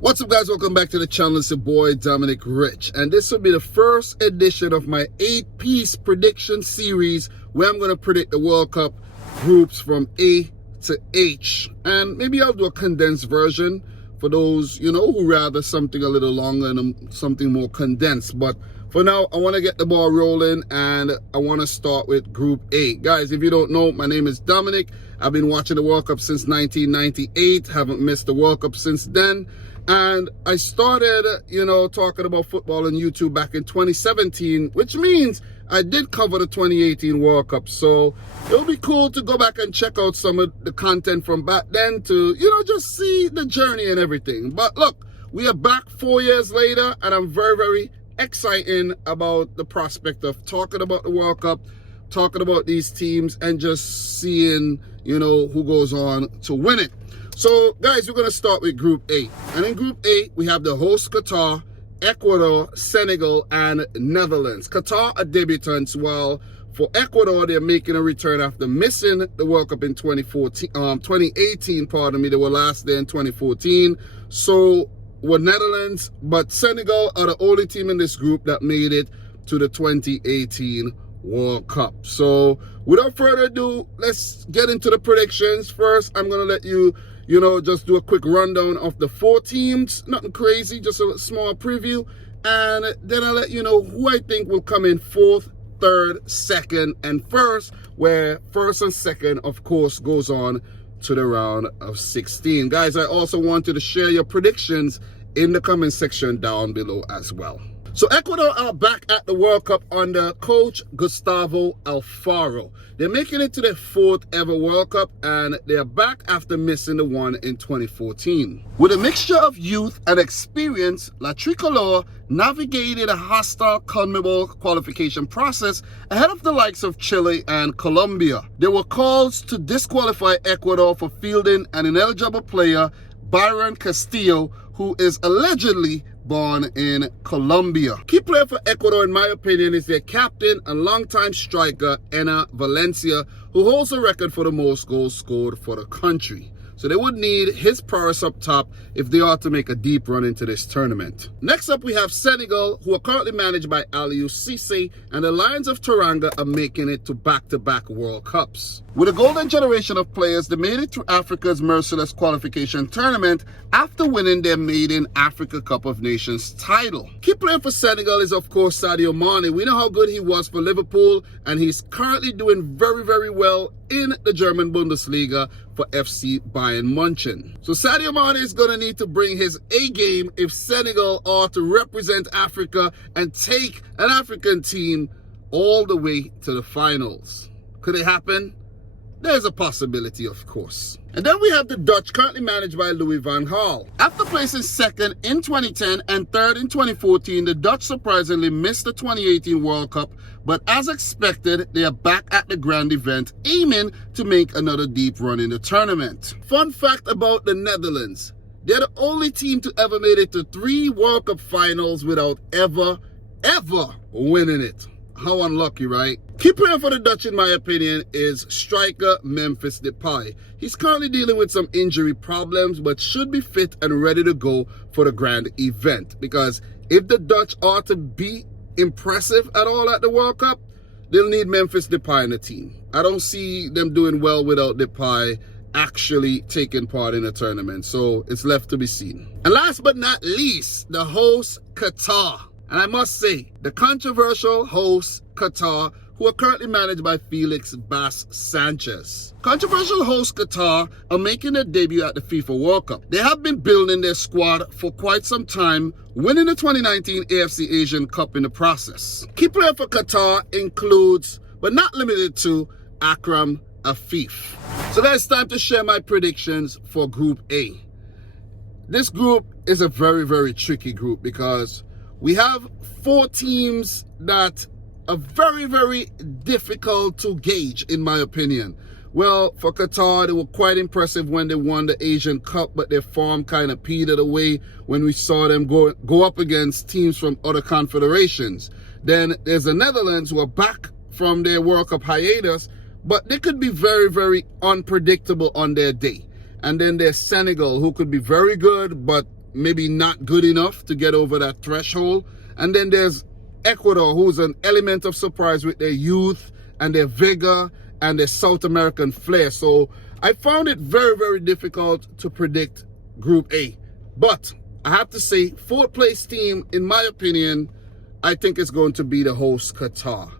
What's up, guys? Welcome back to the channel. It's your boy Dominic Rich, and this will be the first edition of my 8-piece prediction series where I'm going to predict the World Cup groups from A to H, and maybe I'll do a condensed version for those who rather something a little longer and something more condensed. But for now, I want to get the ball rolling, and I want to start with Group A. Guys, if you don't know, my name is Dominic. I've been watching the World Cup since 1998. Haven't missed the World Cup since then. And I started, talking about football on YouTube back in 2017, which means I did cover the 2018 World Cup. So it'll be cool to go back and check out some of the content from back then to, just see the journey and everything. But look, we are back 4 years later, and I'm very, very excited about the prospect of talking about the World Cup, talking about these teams, and just seeing, who goes on to win it. So, guys, we're going to start with Group A. And in Group A, we have the host Qatar, Ecuador, Senegal, and Netherlands. Qatar are debutants, while for Ecuador, they're making a return after missing the World Cup in 2018. They were last there in 2014. So, we're Netherlands, but Senegal are the only team in this group that made it to the 2018 World Cup. So, without further ado, let's get into the predictions. First, I'm going to let you just do a quick rundown of the 4 teams. Nothing crazy, just a small preview. And then I'll let you know who I think will come in 4th, 3rd, 2nd, and 1st, where 1st and 2nd, of course, goes on to the round of 16. Guys, I also want you to share your predictions in the comment section down below as well. So Ecuador are back at the World Cup under coach Gustavo Alfaro. They're making it to their 4th ever World Cup, and they're back after missing the one in 2014. With a mixture of youth and experience, La Tricolor navigated a hostile CONMEBOL qualification process ahead of the likes of Chile and Colombia. There were calls to disqualify Ecuador for fielding an ineligible player, Byron Castillo, who is allegedly born in Colombia. Key player for Ecuador, in my opinion, is their captain and longtime striker, Enner Valencia, who holds a record for the most goals scored for the country. So they would need his prowess up top if they are to make a deep run into this tournament. Next up, we have Senegal, who are currently managed by Aliou Cisse, and the Lions of Teranga are making it to back-to-back World Cups. With a golden generation of players, they made it through Africa's merciless qualification tournament after winning their maiden Africa Cup of Nations title. Key player for Senegal is, of course, Sadio Mane. We know how good he was for Liverpool, and he's currently doing very, very well in the German Bundesliga for FC Bayern München. So Sadio Mane is going to need to bring his A-game if Senegal are to represent Africa and take an African team all the way to the finals. Could it happen? There's a possibility, of course. And then we have the Dutch, currently managed by Louis van Gaal. After placing 2nd in 2010 and 3rd in 2014, the Dutch surprisingly missed the 2018 World Cup, but as expected, they are back at the grand event, aiming to make another deep run in the tournament. Fun fact about the Netherlands: they're the only team to ever made it to 3 World Cup finals without ever winning it. How unlucky, right? Key player for the Dutch, in my opinion, is striker Memphis Depay. He's currently dealing with some injury problems, but should be fit and ready to go for the grand event. Because if the Dutch are to be impressive at all at the World Cup, they'll need Memphis Depay in the team. I don't see them doing well without Depay actually taking part in the tournament. So it's left to be seen. And last but not least, the host Qatar. And I must say, the controversial host Qatar, who are currently managed by Felix Bas Sanchez. Controversial host Qatar are making their debut at the FIFA World Cup. They have been building their squad for quite some time, winning the 2019 AFC Asian Cup in the process. Key player for Qatar includes, but not limited to, Akram Afif. So now it's time to share my predictions for Group A. This group is a very, very tricky group because we have 4 teams that are very, very difficult to gauge, in my opinion. Well, for Qatar, they were quite impressive when they won the Asian Cup, but their form kind of petered away when we saw them go up against teams from other confederations. Then there's the Netherlands, who are back from their World Cup hiatus, but they could be very, very unpredictable on their day. And then there's Senegal, who could be very good, but maybe not good enough to get over that threshold. And then there's Ecuador, who's an element of surprise with their youth and their vigor and their South American flair. So I found it very, very difficult to predict Group A. But I have to say, fourth place team, in my opinion, I think it's going to be the host, Qatar.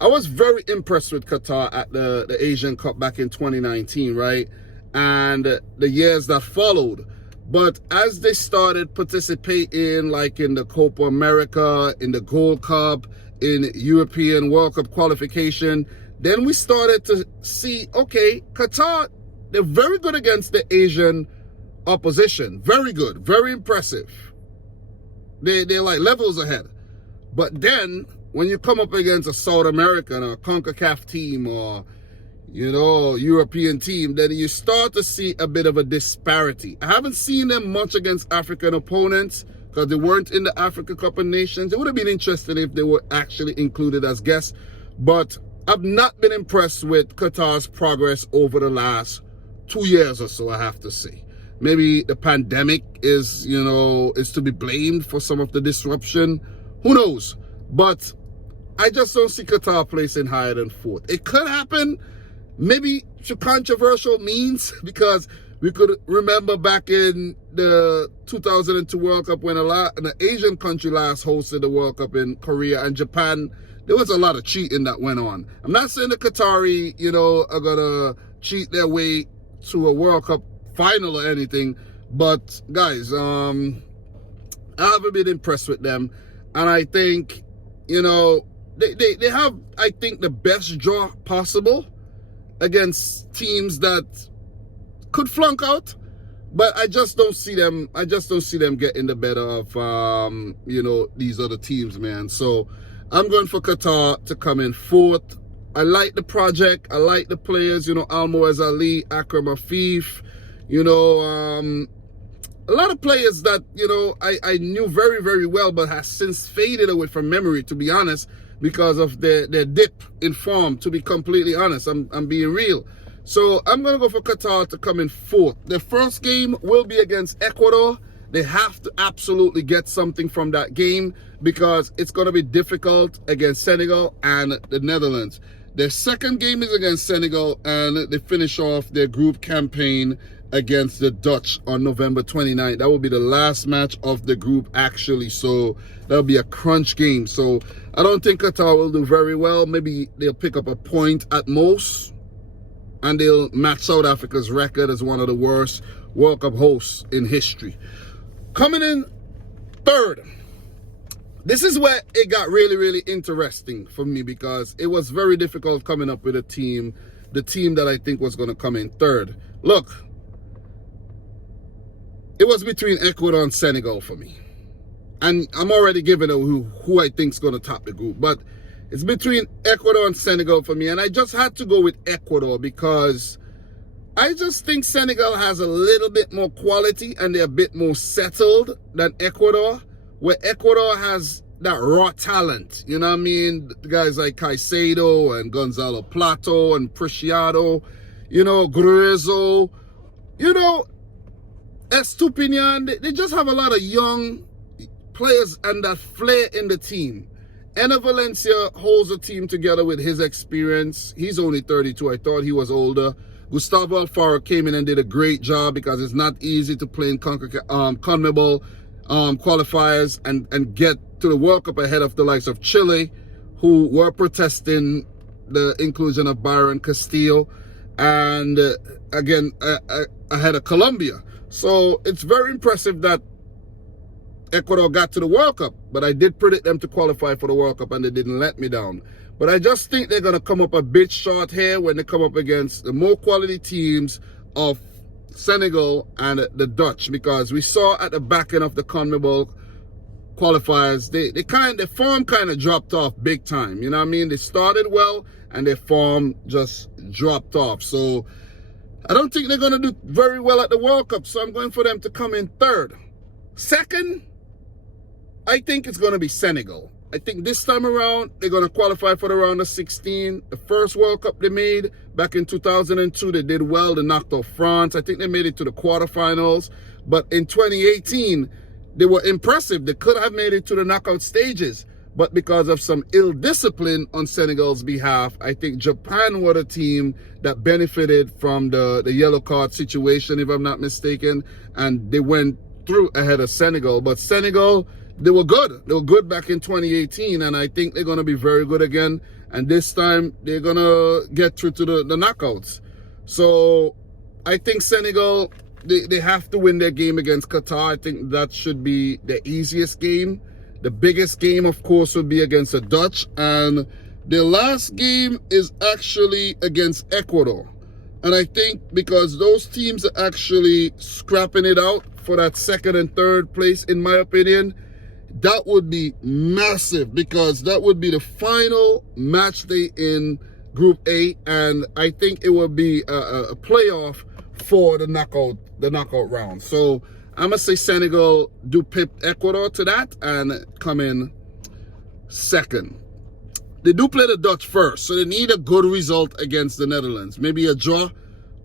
I was very impressed with Qatar at the Asian Cup back in 2019, right? And the years that followed. But as they started participating, like in the Copa America, in the Gold Cup, in European World Cup qualification, then we started to see, okay, Qatar, they're very good against the Asian opposition. Very good, very impressive. They're like levels ahead. But then when you come up against a South American or a CONCACAF team or, you know, European team, then you start to see a bit of a disparity. I haven't seen them much against African opponents because they weren't in the Africa Cup of Nations. It would have been interesting if they were actually included as guests. But I've not been impressed with Qatar's progress over the last 2 years or so, I have to say. Maybe the pandemic is, you know, is to be blamed for some of the disruption. Who knows? But I just don't see Qatar placing higher than fourth. It could happen, maybe through controversial means, because we could remember back in the 2002 World Cup when an Asian country last hosted the World Cup in Korea and Japan. There was a lot of cheating that went on. I'm not saying the Qatari, you know, are gonna cheat their way to a World Cup final or anything, but guys, I haven't been impressed with them, and I think, you know, they have, I think, the best draw possible against teams that could flunk out, but I just don't see them. I just don't see them getting the better of, you know, these other teams, man. So I'm going for Qatar to come in fourth. I like the project. I like the players. You know, Almoez Ali, Akram Afif. You know, a lot of players that, you know, I knew very, very well, but has since faded away from memory, to be honest, because of their dip in form, to be completely honest. I'm being real. So I'm going to go for Qatar to come in fourth. The first game will be against Ecuador. They have to absolutely get something from that game because it's going to be difficult against Senegal and the Netherlands. Their second game is against Senegal, and they finish off their group campaign against the Dutch on November 29th. That will be the last match of the group, actually. So that'll be a crunch game. So I don't think Qatar will do very well. Maybe they'll pick up a point at most, and they'll match South Africa's record as one of the worst World Cup hosts in history. Coming in third. This is where it got really, really interesting for me because it was very difficult coming up with a team, the team that I think was going to come in third. Look, it was between Ecuador and Senegal for me. And I'm already giving who I think is going to top the group. But it's between Ecuador and Senegal for me. And I just had to go with Ecuador because I just think Senegal has a little bit more quality and they're a bit more settled than Ecuador, where Ecuador has that raw talent. You know what I mean? Guys like Caicedo and Gonzalo Plato and Preciado, you know, Gruezo, you know, Estupinian. They just have a lot of young players and that flair in the team. Enner Valencia holds the team together with his experience. He's only 32. I thought he was older. Gustavo Alfaro came in and did a great job because it's not easy to play in CONMEBOL qualifiers and get to the World Cup ahead of the likes of Chile, who were protesting the inclusion of Byron Castillo, and again ahead of Colombia. So it's very impressive that Ecuador got to the World Cup, but I did predict them to qualify for the World Cup and they didn't let me down. But I just think they're going to come up a bit short here when they come up against the more quality teams of Senegal and the Dutch, because we saw at the back end of the CONMEBOL qualifiers, their form kind of dropped off big time. You know what I mean? They started well and their form just dropped off. So I don't think they're going to do very well at the World Cup. So I'm going for them to come in third. Second, I think it's going to be Senegal. I think this time around, they're going to qualify for the round of 16. The first World Cup they made back in 2002, they did well. They knocked off France. I think they made it to the quarterfinals. But in 2018, they were impressive. They could have made it to the knockout stages. But because of some ill discipline on Senegal's behalf, I think Japan were the team that benefited from the yellow card situation, if I'm not mistaken. And they went through ahead of Senegal. But Senegal, they were good. They were good back in 2018. And I think they're going to be very good again. And this time, they're going to get through to the knockouts. So I think Senegal, they have to win their game against Qatar. I think that should be the easiest game. The biggest game, of course, would be against the Dutch. And the last game is actually against Ecuador. And I think because those teams are actually scrapping it out for that second and third place, in my opinion, that would be massive because that would be the final match day in Group A. And I think it would be a playoff for the knockout round. So I'm going to say Senegal do pip Ecuador to that and come in second. They do play the Dutch first, so they need a good result against the Netherlands. Maybe a draw.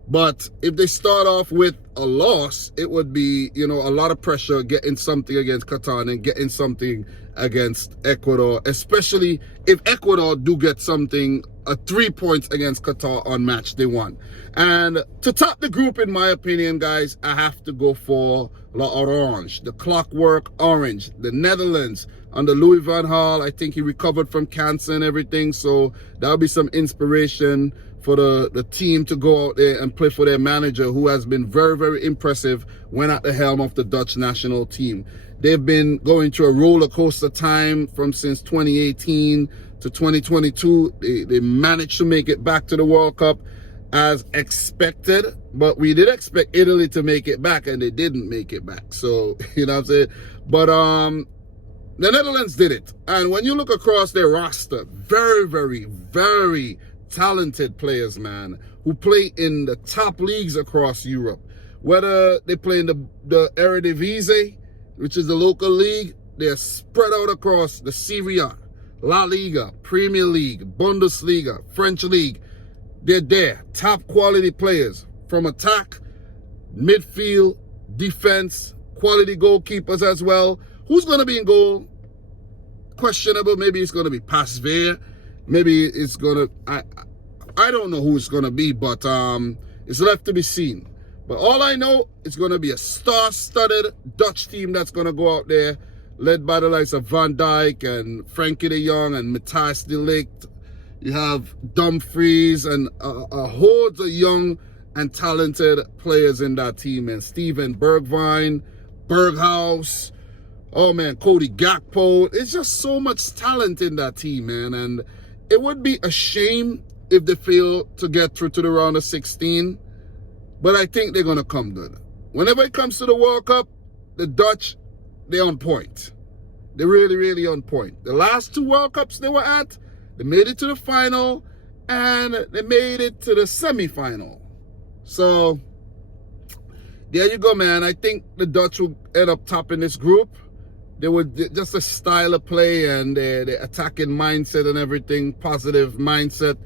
But if they start off with a loss, it would be, a lot of pressure getting something against Qatar and getting something against Ecuador, especially if Ecuador do get something, 3 points against Qatar on match day one. And to top the group, in my opinion, guys, I have to go for La Orange, the Clockwork Orange, the Netherlands under Louis van Gaal. I think he recovered from cancer and everything, so that'll be some inspiration for the team to go out there and play for their manager, who has been very, very impressive when at the helm of the Dutch national team. They've been going through a roller coaster time from since 2018 to 2022. They managed to make it back to the World Cup as expected, but we did expect Italy to make it back, and they didn't make it back. So, you know what I'm saying? But the Netherlands did it. And when you look across their roster, very, very, very talented players, man, who play in the top leagues across Europe. Whether they play in the Eredivisie, which is the local league, they're spread out across the Serie A, La Liga, Premier League, Bundesliga, French League. They're there. Top quality players from attack, midfield, defense, quality goalkeepers as well. Who's going to be in goal? Questionable. Maybe it's going to be Pasveer. Maybe it's going to... I don't know who it's going to be, but it's left to be seen. But all I know, it's going to be a star-studded Dutch team that's going to go out there, led by the likes of Van Dijk and Frankie de Jong and Matthijs de Ligt. You have Dumfries and a hordes of young and talented players in that team. And Steven Bergwijn, Berghaus, oh man, Cody Gakpo. It's just so much talent in that team, man. And it would be a shame if they fail to get through to the round of 16. But I think they're going to come good. Whenever it comes to the World Cup, the Dutch, they're on point. They're really, really on point. The last two World Cups they were at, they made it to the final, and they made it to the semi-final. So, there you go, man. I think the Dutch will end up topping this group. They would just a style of play and the attacking mindset and everything, positive mindset.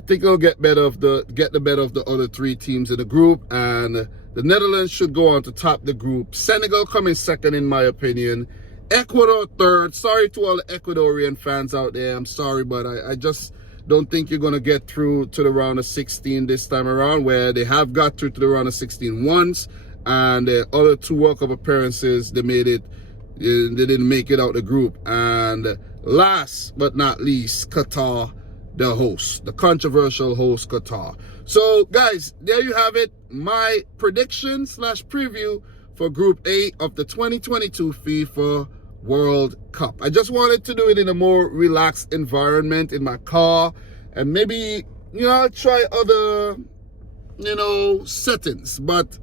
I think they'll get the better of the other three teams in the group, and the Netherlands should go on to top the group. Senegal coming second, in my opinion. Ecuador third. Sorry to all the Ecuadorian fans out there. I'm sorry, but I just don't think you're going to get through to the round of 16 this time around, where they have got through to the round of 16 once, and the other two World Cup appearances, they didn't make it out the group. And last but not least, Qatar, the host, the controversial host, Qatar. So, guys, there you have it. My prediction / preview for Group A of the 2022 FIFA World Cup. I just wanted to do it in a more relaxed environment in my car, and maybe, I'll try other, settings, but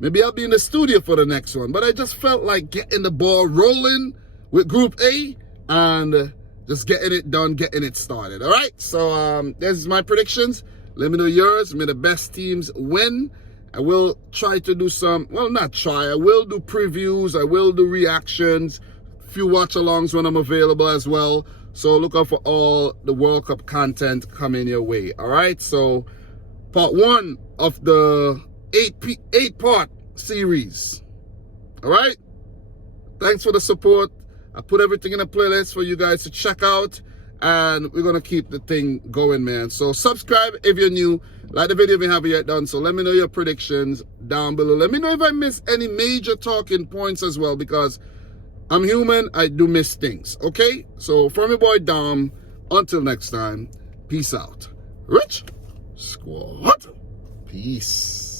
maybe I'll be in the studio for the next one. But I just felt like getting the ball rolling with Group A and just getting it done, getting it started. All right, so there's my predictions. Let me know yours. May the best teams win. I will try to do I will do previews. I will do reactions, a few watch-alongs when I'm available as well. So look out for all the World Cup content coming your way. All right, so part one of the eight-part series All right? Thanks for the support. I put everything in a playlist for you guys to check out. And we're going to keep the thing going, man. So subscribe if you're new. Like the video if you haven't yet done. So let me know your predictions down below. Let me know if I missed any major talking points as well, because I'm human. I do miss things. Okay? So from your boy Dom, until next time, peace out. Rich Squad. Peace.